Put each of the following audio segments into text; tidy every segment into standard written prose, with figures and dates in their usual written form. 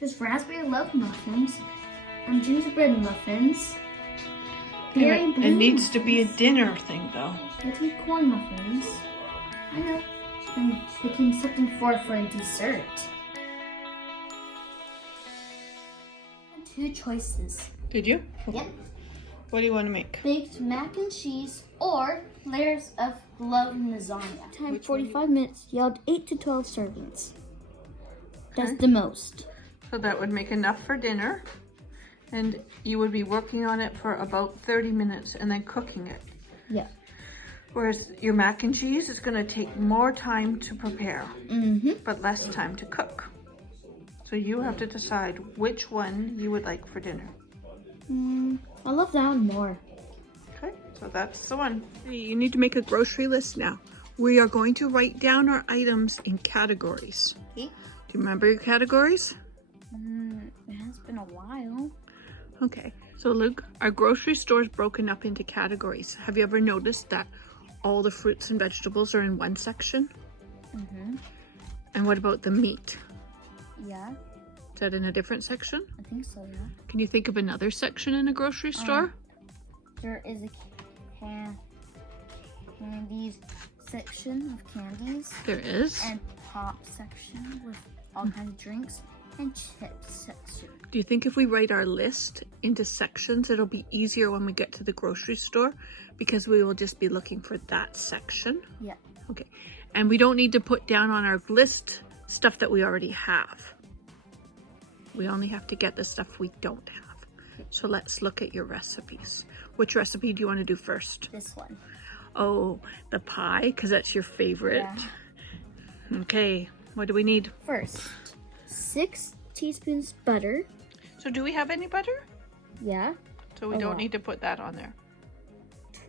There's raspberry love muffins, gingerbread muffins, berry blue It needs to be a muffins, dinner thing though. Little corn muffins. I know. I'm picking something for a dessert. Two choices. Did you? Yep. What do you want to make? Baked mac and cheese or layers of love lasagna. Time 45 minutes. You have 8 to 12 servings. That's the most. So that would make enough for dinner. And you would be working on it for about 30 minutes and then cooking it. Yeah. Whereas your mac and cheese is going to take more time to prepare, but less time to cook. So you have to decide which one you would like for dinner. I love that one more. Okay, so that's the one. You need to make a grocery list now. We are going to write down our items in categories. Okay. Do you remember your categories? It has been a while. Okay, so Luke, our grocery store is broken up into categories. Have you ever noticed that all the fruits and vegetables are in one section? And what about the meat? Yeah, Is that in a different section? I think so, yeah. Can you think of another section in a grocery store? There is a candies section of candies. There is. And pop section with all kinds of drinks. And chips section. Do you think if we write our list into sections, it'll be easier when we get to the grocery store? Because we will just be looking for that section? Yeah. Okay. And we don't need to put down on our list stuff that we already have. We only have to get the stuff we don't have. So let's look at your recipes. Which recipe do you want to do first? This one. Oh, the pie, because that's your favorite. Yeah. Okay. What do we need? First, 6 teaspoons butter. So do we have any butter? Yeah. So we don't need to put that on there.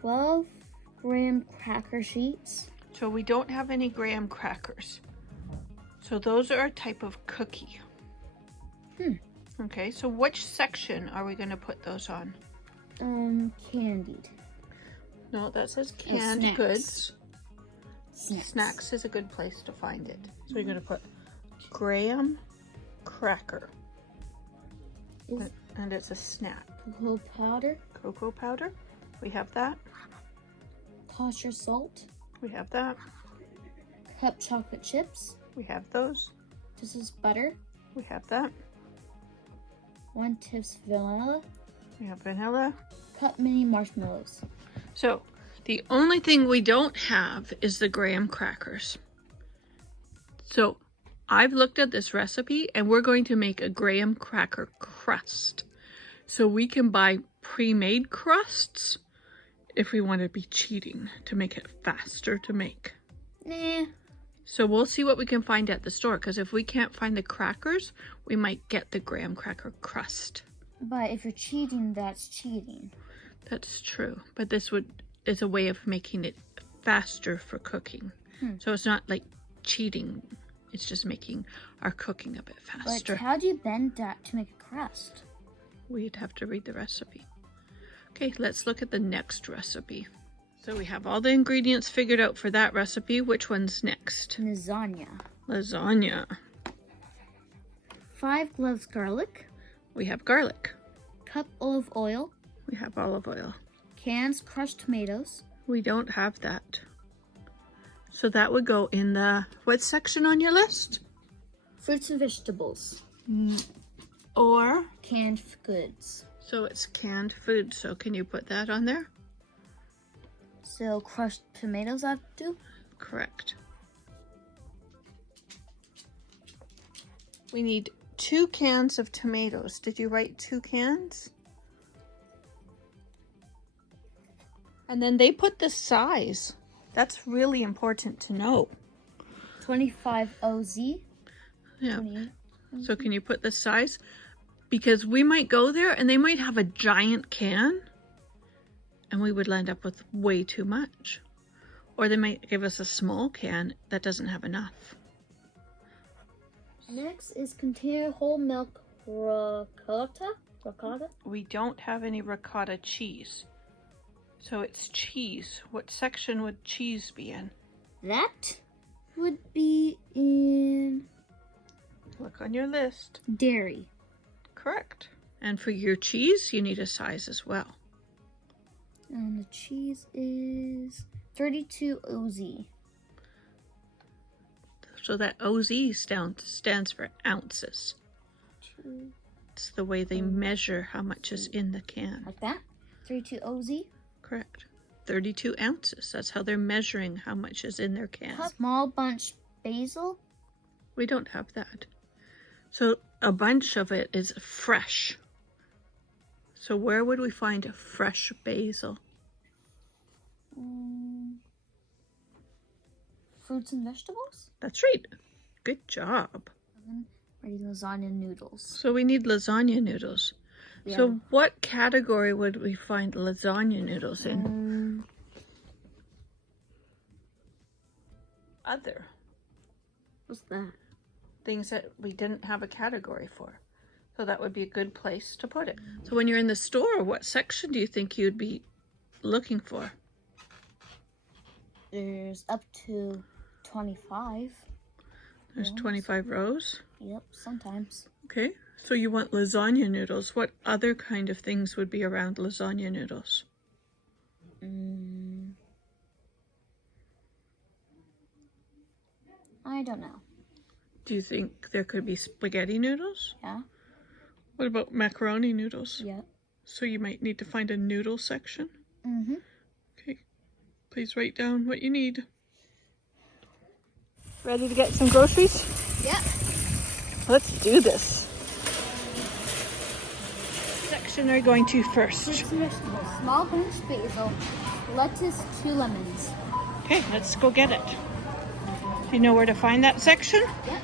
12-gram cracker sheets. So we don't have any graham crackers. So those are a type of cookie. Okay, so which section are we going to put those on? Candied. No, that says canned snacks. goods. Snacks. Snacks is a good place to find it. So you're going to put graham cracker. And it's a snack. Cocoa powder. Cocoa powder. We have that. Kosher salt. We have that. Cup chocolate chips. We have those. This is butter. We have that. 1 tips vanilla. We have vanilla. Cup mini marshmallows. So the only thing we don't have is the graham crackers. So I've looked at this recipe and we're going to make a graham cracker crust. So we can buy pre-made crusts if we want to be cheating to make it faster to make. Nah. So we'll see what we can find at the store, because if we can't find the crackers, we might get the graham cracker crust. But if you're cheating, that's cheating. That's true, but this is a way of making it faster for cooking. So it's not like cheating, it's just making our cooking a bit faster. But how do you bend that to make a crust? We'd have to read the recipe. Okay, let's look at the next recipe. So we have all the ingredients figured out for that recipe. Which one's next? Lasagna. Lasagna. 5 cloves garlic. We have garlic. Cup olive oil. We have olive oil. Cans crushed tomatoes. We don't have that. So that would go in the, what section on your list? Fruits and vegetables. Or? Canned goods. So it's canned food. So can you put that on there? So crushed tomatoes I have to do? Correct. We need 2 cans of tomatoes. Did you write 2 cans? And then they put the size. That's really important to know. 25 OZ. Yeah. 28. So can you put the size? Because we might go there and they might have a giant can and we would end up with way too much. Or they might give us a small can that doesn't have enough. Next is container whole milk ricotta. We don't have any ricotta cheese. So it's cheese. What section would cheese be in? That would be in Look on your list. Dairy. Correct. And for your cheese, you need a size as well. And the cheese is 32 OZ. So that OZ stands for ounces. It's the way they measure how much is in the can. Like that? 32 OZ? Correct. 32 ounces. That's how they're measuring how much is in their can. Small bunch basil. We don't have that. So a bunch of it is fresh. So where would we find a fresh basil? Fruits and vegetables? That's right. Good job. Ready lasagna noodles. So we need lasagna noodles. Yeah. So what category would we find lasagna noodles in? Other. What's that? Things that we didn't have a category for. So that would be a good place to put it. So when you're in the store, what section do you think you'd be looking for? There's up to 25. There's Yes. 25 rows. Yep, sometimes. Okay, so you want lasagna noodles. What other kind of things would be around lasagna noodles? I don't know. Do you think there could be spaghetti noodles? Yeah? What about macaroni noodles? Yep. So you might need to find a noodle section. Mm-hmm. Okay, please write down what you need. Ready to get some groceries? Yep. Let's do this. Section are going to first. Fruits and vegetables. Small bunch basil. Lettuce, 2 lemons. Okay, let's go get it. Do you know where to find that section? Yep.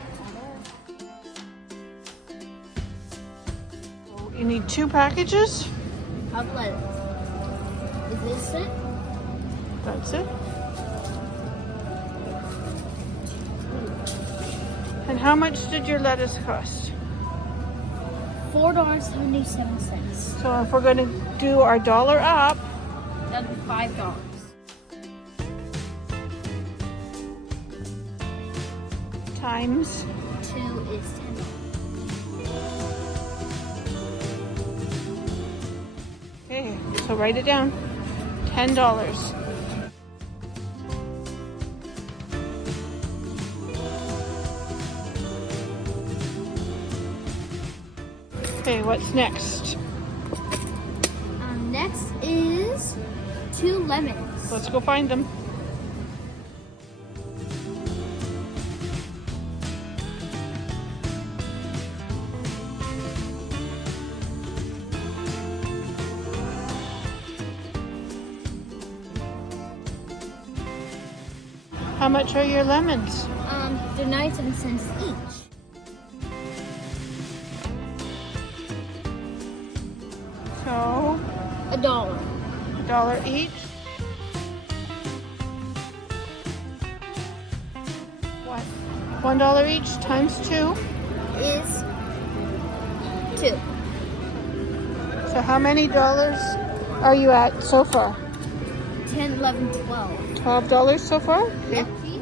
You need 2 packages. Of lettuce. Is this it? That's it. And how much did your lettuce cost? $4.77. So if we're going to do our dollar up, That'd be $5. times 2 is 10. Okay, so write it down. $10. Okay, what's next? Next is 2 lemons. Let's go find them. How much are your lemons? They're 99 cents each. So, $1. $1 each. What? $1 each times 2. Is 2. So how many dollars are you at so far? 10, 11, 12. $12 so far? Okay. Yep, please.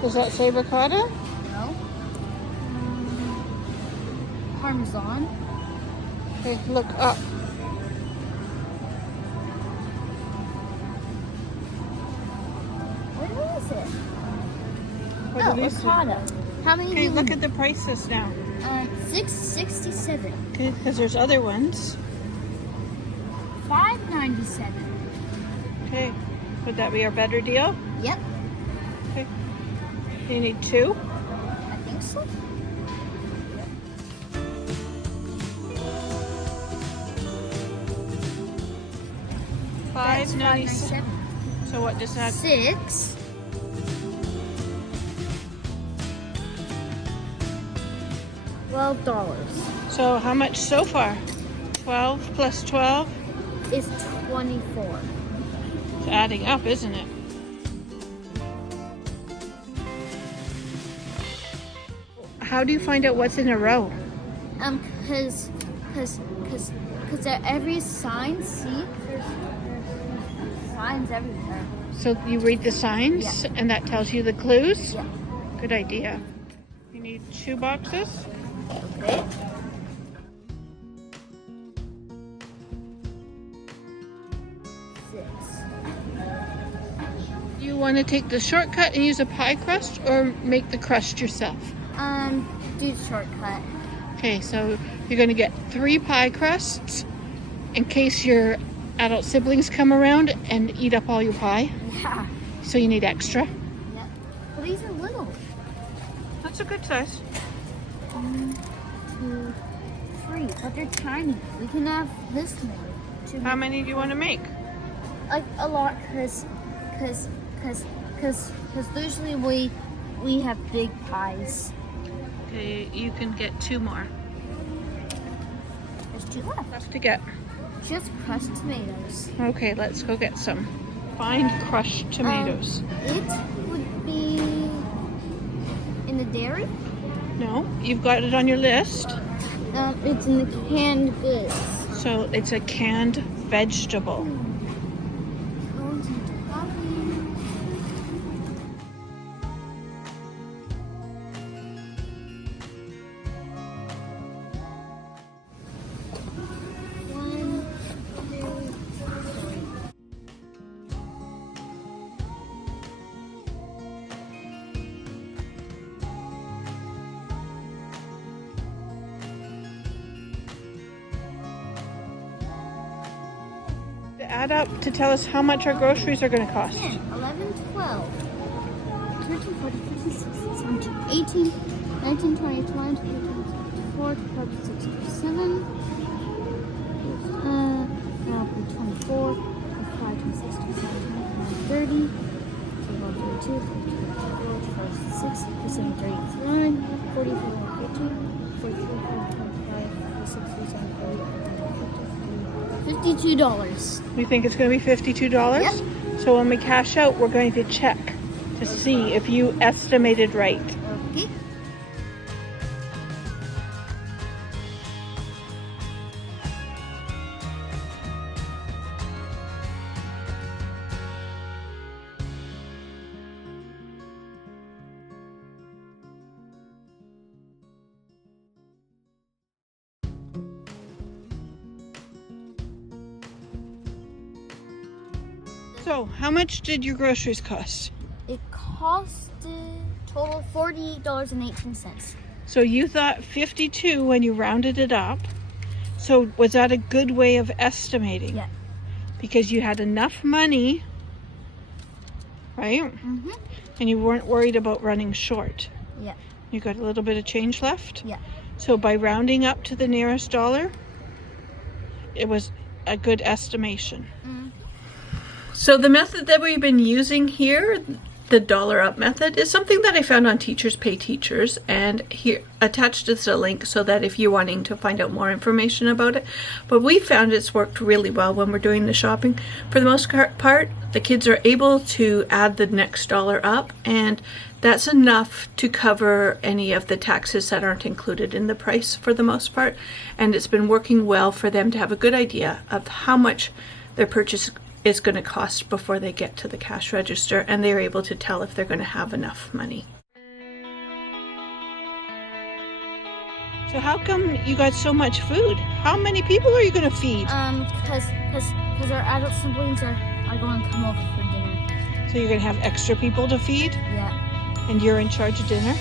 Does that say ricotta? No. Parmesan. Okay, look up. What is it? What Oh, do these say? ricotta. How many? Okay, do look you at the prices now. $6.67. Okay, because there's other ones. $5.97. Okay, would that be our better deal? Yep, Okay. You need 2? I think so. That's $5.97. So what does that? 6. $12 So how much so far? 12 plus 12? is 24. It's adding up, isn't it? How do you find out what's in a row? Cause every sign, see, there's signs everywhere. So you read the signs Yeah. and that tells you the clues? Yeah. Good idea. need 2 boxes. Okay. Do you want to take the shortcut and use a pie crust or make the crust yourself? Do the shortcut. Okay, so you're going to get 3 pie crusts in case your adult siblings come around and eat up all your pie. Yeah. So you need extra. Yep. Well, these are little. That's a good size. 1, 2, 3, but they're tiny. We can have this many. How many do you want to make? Like a lot, cause usually we have big pies. Okay, you can get 2 more. There's 2 left. To get. Just crushed tomatoes. Okay, let's go get some fine crushed tomatoes. It would be in the dairy. No, you've got it on your list. It's in the canned goods. So it's a canned vegetable. Add up to tell us how much our groceries are going to cost. 10, 11, 12, 13, 14, 15, 16, 17, 18, 19, 20, 21, 22, 24, 25, 26, 27, 24, 25, 26, 27, 28, 30, 31, 32, 33, 34, 36, 37, 38, 39, 40, 41, 42, 43, 45, 46, 47, 48, $52. We think it's going to be $52? Yep. So when we cash out, we're going to check to see if you estimated right. Okay. So how much did your groceries cost? It costed total $48.18. So you thought 52 when you rounded it up. So was that a good way of estimating? Yeah. Because you had enough money, right? Mm-hmm. And you weren't worried about running short. Yeah. You got a little bit of change left? Yeah. So by rounding up to the nearest dollar, it was a good estimation. Mm-hmm. So the method that we've been using here, the dollar up method, is something that I found on Teachers Pay Teachers, and here attached is a link so that if you're wanting to find out more information about it. But we found it's worked really well when we're doing the shopping. For the most part, the kids are able to add the next dollar up, and that's enough to cover any of the taxes that aren't included in the price for the most part. And it's been working well for them to have a good idea of how much their purchase is going to cost before they get to the cash register, and they're able to tell if they're going to have enough money. So how come you got so much food? How many people are you going to feed? Because our adult siblings are going to come over for dinner. So you're going to have extra people to feed? Yeah. And you're in charge of dinner?